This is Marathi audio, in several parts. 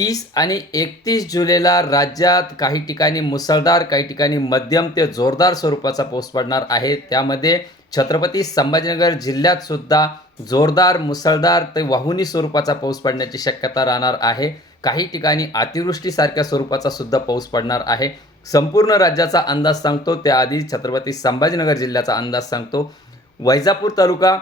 30 आणि 31 जुलैला राज्यात काही ठिकाणी मुसळधार, काही ठिकाणी मध्यम ते जोरदार स्वरूपाचा पाऊस पडणार आहे. त्यामध्ये छत्रपती संभाजीनगर जिल्ह्यात सुद्धा जोरदार, मुसळधार ते वाहुनी स्वरूपाचा पाऊस पडण्याची शक्यता राहणार आहे. काही ठिकाणी अतिवृष्टीसारख्या स्वरूपाचा सुद्धा पाऊस पडणार आहे. संपूर्ण राज्याचा अंदाज सांगतो त्याआधी छत्रपती संभाजीनगर जिल्ह्याचा अंदाज सांगतो. वैजापूर तालुका,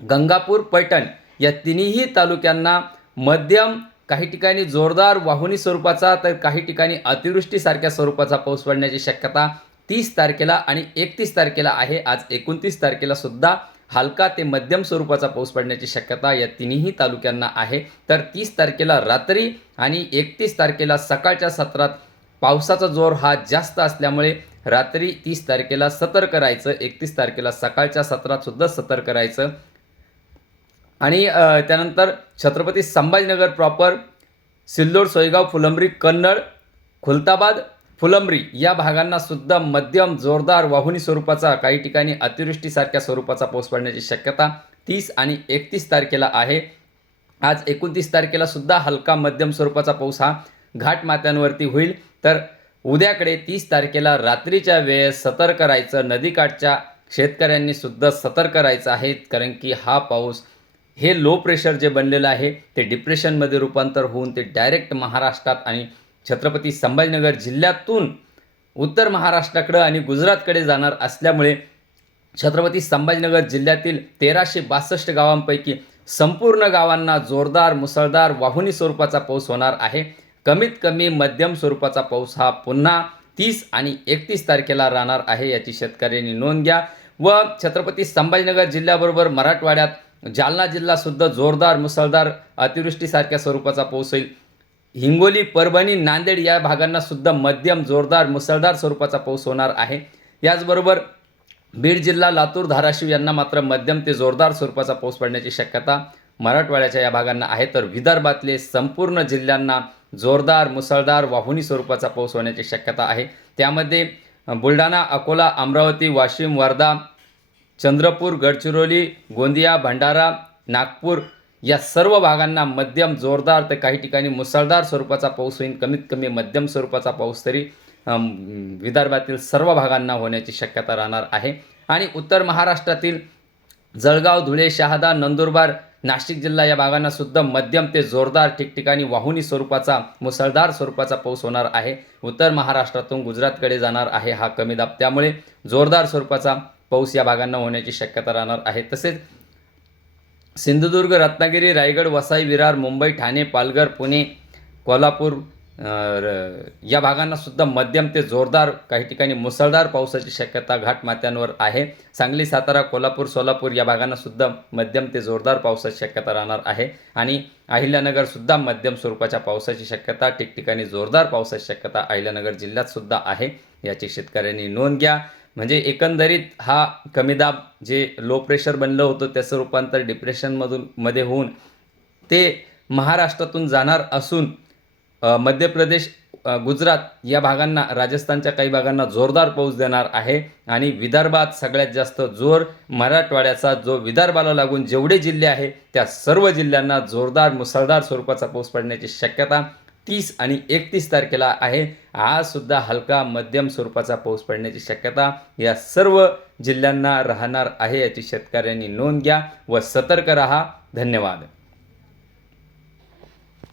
गंगापूर, पैठण या तिन्ही तालुक्यांना मध्यम, काही ठिकाणी जोरदार वाहुनी स्वरूपाचा तर काही ठिकाणी अतिवृष्टीसारख्या स्वरूपाचा पाऊस पडण्याची शक्यता 30 तारखेला आणि 31 तारखेला आहे. आज 29 तारखेला सुद्धा हलका ते मध्यम स्वरूपाचा पाऊस पडण्याची शक्यता या तिन्ही तालुक्यांना आहे. तर 30 तारखेला रात्री आणि 31 तारखेला सकाळच्या सत्रात पावसाचा जोर हा जास्त असल्यामुळे रात्री 30 तारखेला सतर्क राहायचं, 31 तारखेला सकाळच्या सत्रात सुद्धा सतर्क राहायचं. आणि त्यानंतर छत्रपती संभाजीनगर प्रॉपर, सिल्लोड, सोयगाव, फुलंब्री, कन्नड, खुलताबाद, फुलंब्री या भागांना सुद्धा मध्यम, जोरदार, वाहुनी स्वरूपाचा, काही ठिकाणी अतिवृष्टीसारख्या स्वरूपाचा पाऊस पडण्याची शक्यता 30 आणि 31 तारखेला आहे. आज 29 तारखेला सुद्धा हलका मध्यम स्वरूपाचा पाऊस हा घाटमाथ्यांवरती होईल. तर उद्याकडे 30 तारखेला रात्रीच्या वेळेस सतर्क राहायचं. नदीकाठच्या शेतकऱ्यांनी सुद्धा सतर्क राहायचं आहे, कारण की हा पाऊस, हे लो प्रेशर जे बनलेलं आहे ते डिप्रेशनमध्ये रूपांतर होऊन ते डायरेक्ट महाराष्ट्रात आणि छत्रपती संभाजीनगर जिल्ह्यातून उत्तर महाराष्ट्राकडे आणि गुजरातकडे जाणार असल्यामुळे छत्रपती संभाजीनगर जिल्ह्यातील 1362 गावांपैकी संपूर्ण गावांना जोरदार, मुसळधार, वाहुनी स्वरूपाचा पाऊस होणार आहे. कमीत कमी मध्यम स्वरूपाचा पाऊस हा पुन्हा 30 आणि 31 तारखेला राहणार आहे, याची शेतकऱ्यांनी नोंद घ्या. व छत्रपती संभाजीनगर जिल्ह्याबरोबर मराठवाड्यात जालना जिल्हासुद्धा जोरदार, मुसळधार, अतिवृष्टीसारख्या स्वरूपाचा पाऊस होईल. हिंगोली, परभणी, नांदेड या भागांना सुद्धा मध्यम, जोरदार, मुसळधार स्वरूपाचा पाऊस होणार आहे. याचबरोबर बीड जिल्हा, लातूर, धाराशिव यांना मात्र मध्यम ते जोरदार स्वरूपाचा पाऊस पडण्याची शक्यता मराठवाड्याच्या या भागांना आहे. तर विदर्भातले संपूर्ण जिल्ह्यांना जोरदार, मुसळधार, वाहुनी स्वरूपाचा पाऊस होण्याची शक्यता आहे. त्यामध्ये बुलढाणा, अकोला, अमरावती, वाशिम, वर्धा, चंद्रपूर, गडचिरोली, गोंदिया, भंडारा, नागपूर या सर्व भागांना मध्यम, जोरदार तर काही ठिकाणी मुसळधार स्वरूपाचा पाऊस होईल. कमीत कमी मध्यम स्वरूपाचा पाऊस तरी विदर्भातील सर्व भागांना होण्याची शक्यता राहणार आहे. आणि उत्तर महाराष्ट्रातील जळगाव, धुळे, शहादा, नंदुरबार, नाशिक जिल्हा या भागांना सुद्धा मध्यम ते जोरदार, ठिकठिकाणी वाहुनी स्वरूपाचा, मुसळधार स्वरूपाचा पाऊस होणार आहे. उत्तर महाराष्ट्रातून गुजरातकडे जाणार आहे हा कमी दाब, त्यामुळे जोरदार स्वरूपाचा पाऊस या भागांना होण्याची शक्यता राहणार आहे. तसेच सिंधुदुर्ग, रत्नागिरी, रायगड, वसई, विरार, मुंबई, ठाणे, पालघर, पुणे, कोल्हापूर या भागांना सुद्धा मध्यम ते जोरदार, काही ठिकाणी मुसळधार पावसाची शक्यता घाटमाथ्यांवर आहे. सांगली, सातारा, कोल्हापूर, सोलापूर या भागांना सुद्धा मध्यम ते जोरदार पावसाची शक्यता राहणार आहे. आणि अहिल्यानगर सुद्धा मध्यम स्वरूपाच्या पावसाची शक्यता, ठिकठिकाणी जोरदार पावसाची शक्यता अहिल्यानगर जिल्ह्यात सुद्धा आहे, याची शेतकऱ्यांनी नोंद घ्या. म्हणजे एकंदरीत हा कमी दाब जे लो प्रेशर बनलं होतं त्याचं रूपांतर मध्ये होऊन ते महाराष्ट्रातून जाणार असून मध्य प्रदेश, गुजरात या भागांना, राजस्थानच्या काही भागांना जोरदार पाऊस देणार आहे. आणि विदर्भात सगळ्यात जास्त जोर मराठवाड्याचा, जो विदर्भाला लागून जेवढे जिल्हे आहे त्या सर्व जिल्ह्यांना जोरदार, मुसळधार स्वरूपाचा पाऊस पडण्याची शक्यता 30 आणि 31 तारखेला आहे. आज सुद्धा हलका मध्यम स्वरूपाचा पाऊस पडण्याची शक्यता या सर्व जिल्ह्यांना राहणार आहे, याची शेतकऱ्यांनी नोंद घ्या व सतर्क रहा. धन्यवाद.